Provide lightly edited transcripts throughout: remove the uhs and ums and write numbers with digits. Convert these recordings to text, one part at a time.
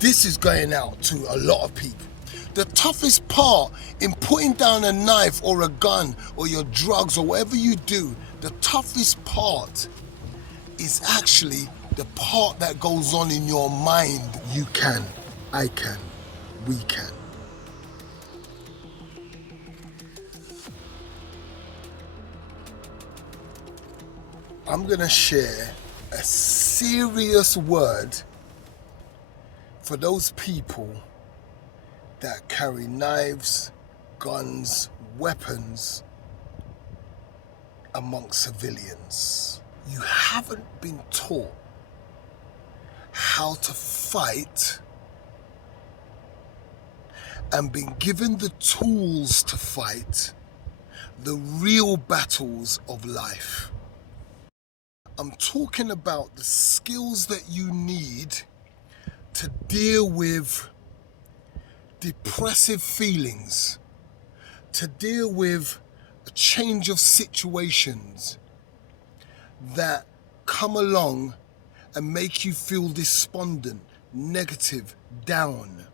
This is going out to a lot of people. The toughest part in putting down a knife or a gun or your drugs or whatever you do, the toughest part is actually the part that goes on in your mind. You can, I can, we can. I'm gonna share a serious word for those people that carry knives, guns, weapons amongst civilians. You haven't been taught how to fight and been given the tools to fight the real battles of life. I'm talking about the skills that you need to deal with depressive feelings, to deal with a change of situations that come along and make you feel despondent, negative, down.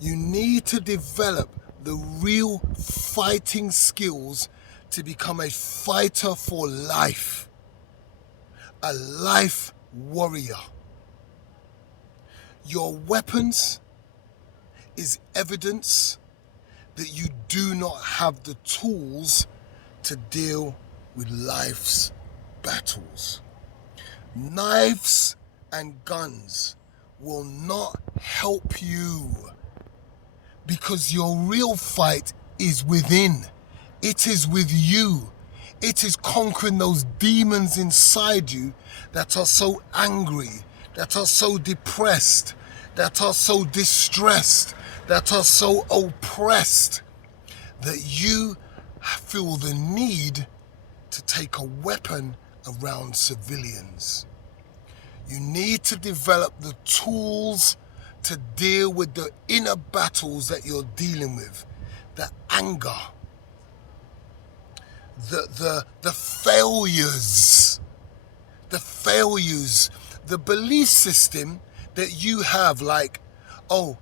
You need to develop the real fighting skills to become a fighter for life, a life warrior. Your weapons is evidence that you do not have the tools to deal with life's battles. Knives and guns will not help you because your real fight is within. It is with you. It is conquering those demons inside you that are so angry, that are so depressed, that are so distressed, that are so oppressed, that you feel the need to take a weapon around civilians. You need to develop the tools to deal with the inner battles that you're dealing with, the anger, the failures, the belief system that you have, like, oh,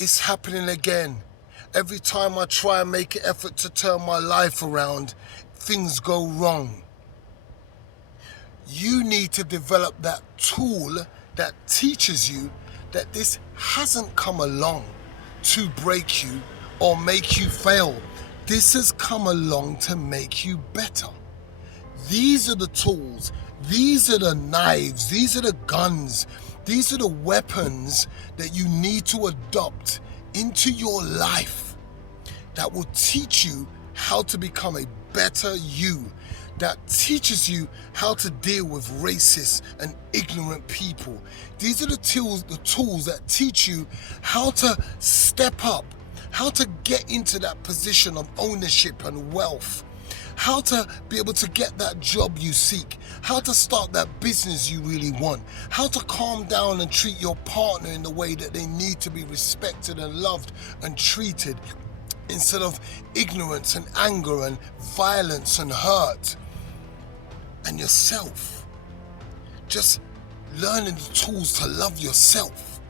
it's happening again. Every time I try and make an effort to turn my life around, things go wrong. You need to develop that tool that teaches you that this hasn't come along to break you or make you fail. This has come along to make you better. These are the tools, these are the knives, these are the guns, these are the weapons that you need to adopt into your life that will teach you how to become a better you, that teaches you how to deal with racist and ignorant people. These are the tools that teach you how to step up, how to get into that position of ownership and wealth, how to be able to get that job you seek, how to start that business you really want, how to calm down and treat your partner in the way that they need to be respected and loved and treated, instead of ignorance and anger and violence and hurt. And yourself, just learning the tools to love yourself.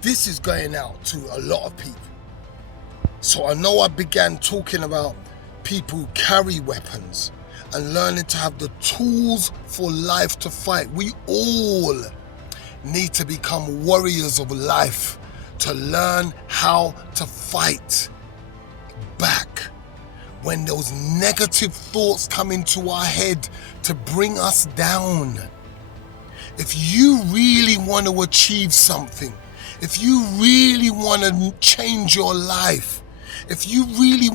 This is going out to a lot of people. So I know I began talking about people who carry weapons and learning to have the tools for life to fight. We all need to become warriors of life, to learn how to fight back when those negative thoughts come into our head to bring us down. If you really want to achieve something, if you really want to change your life, if you really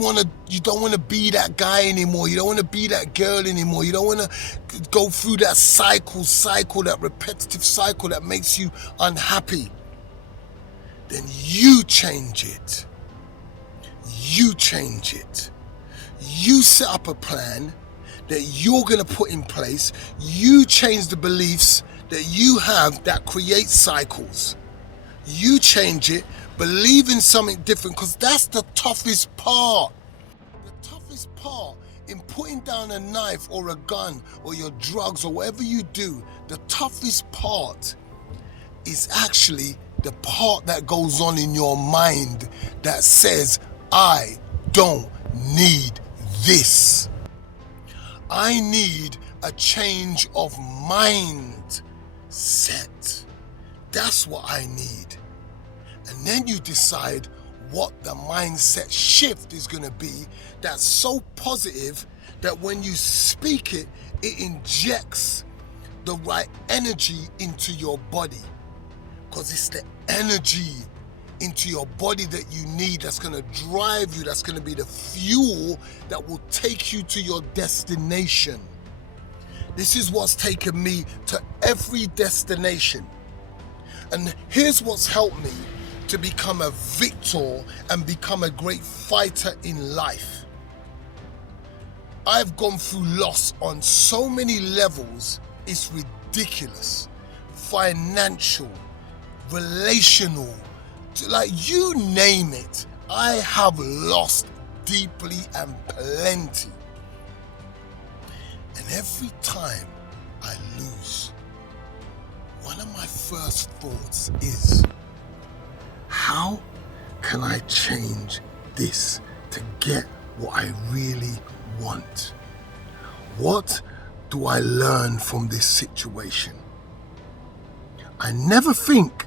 you don't want to be that guy anymore, you don't want to be that girl anymore, you don't want to go through that cycle, that repetitive cycle that makes you unhappy, then you change it. You change it. You set up a plan that you're going to put in place. You change the beliefs that you have that create cycles. You change it, believe in something different, because that's the toughest part. The toughest part in putting down a knife or a gun or your drugs or whatever you do, the toughest part is actually the part that goes on in your mind that says, I don't need this. I need a change of mindset. That's what I need. And then you decide what the mindset shift is going to be that's so positive that when you speak it, it injects the right energy into your body. Because it's the energy into your body that you need that's going to drive you, that's going to be the fuel that will take you to your destination. This is what's taken me to every destination. And here's what's helped me to become a victor and become a great fighter in life. I've gone through loss on so many levels, it's ridiculous. Financial, relational, like you name it, I have lost deeply and plenty. And every time I lose, one of my first thoughts is, how can I change this to get what I really want? What do I learn from this situation? I never think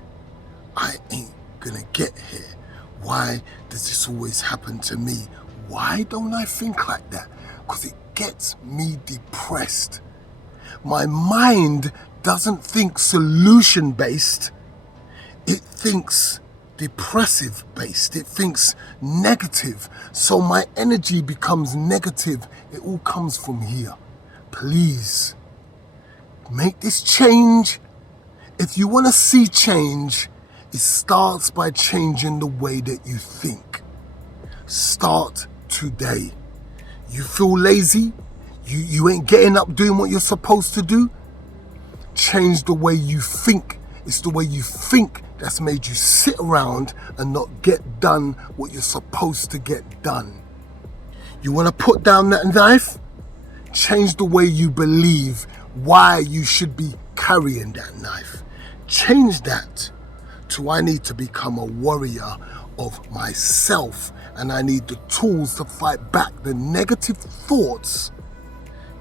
I ain't gonna get here. Why does this always happen to me? Why don't I think like that? Because it gets me depressed. My mind doesn't think solution based, it thinks depressive based, it thinks negative. So my energy becomes negative. It all comes from here. Please make this change. If you want to see change, it starts by changing the way that you think. Start today. You feel lazy? You ain't getting up doing what you're supposed to do? Change the way you think. It's the way you think that's made you sit around and not get done what you're supposed to get done. You want to put down that knife? Change the way you believe why you should be carrying that knife. Change that to, I need to become a warrior of myself, and I need the tools to fight back the negative thoughts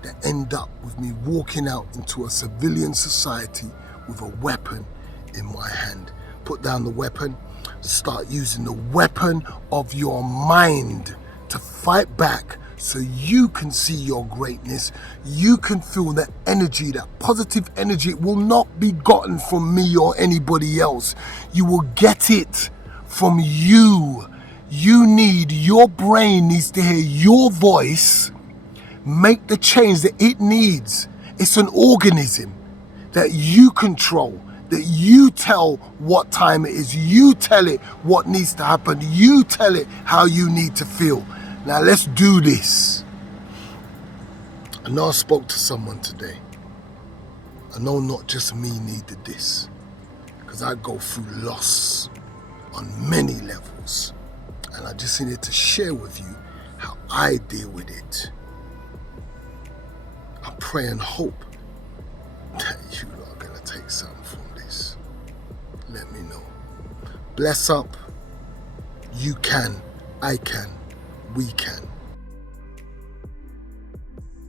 that end up with me walking out into a civilian society with a weapon in my hand. Put down the weapon, start using the weapon of your mind to fight back so you can see your greatness. You can feel that energy, that positive energy. It will not be gotten from me or anybody else. You will get it from you. Your brain needs to hear your voice. Make the change that it needs. It's an organism that you control, that you tell what time it is. You tell it what needs to happen. You tell it how you need to feel. Now let's do this. I know I spoke to someone today. I know not just me needed this, because I go through loss on many levels. And I just needed to share with you how I deal with it. I pray and hope that you are going to take something from this. Let me know. Bless up. You can. I can. We can.